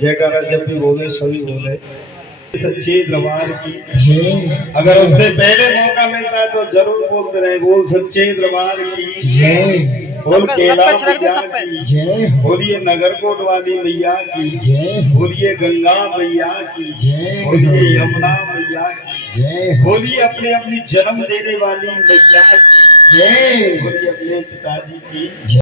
जयकारा जब भी बोले सभी बोले सच्चे दरबार की। अगर उससे पहले मौका मिलता है तो जरूर बोलते रहे, बोल सच्चे दरबार की, बोल केला मैया की, बोलिए नगरकोट वाली मैया की, बोलिए गंगा मैया की, बोलिए यमुना मैया की, बोलिए अपने अपनी जन्म देने वाली मैया की, बोलिए अपने पिताजी की।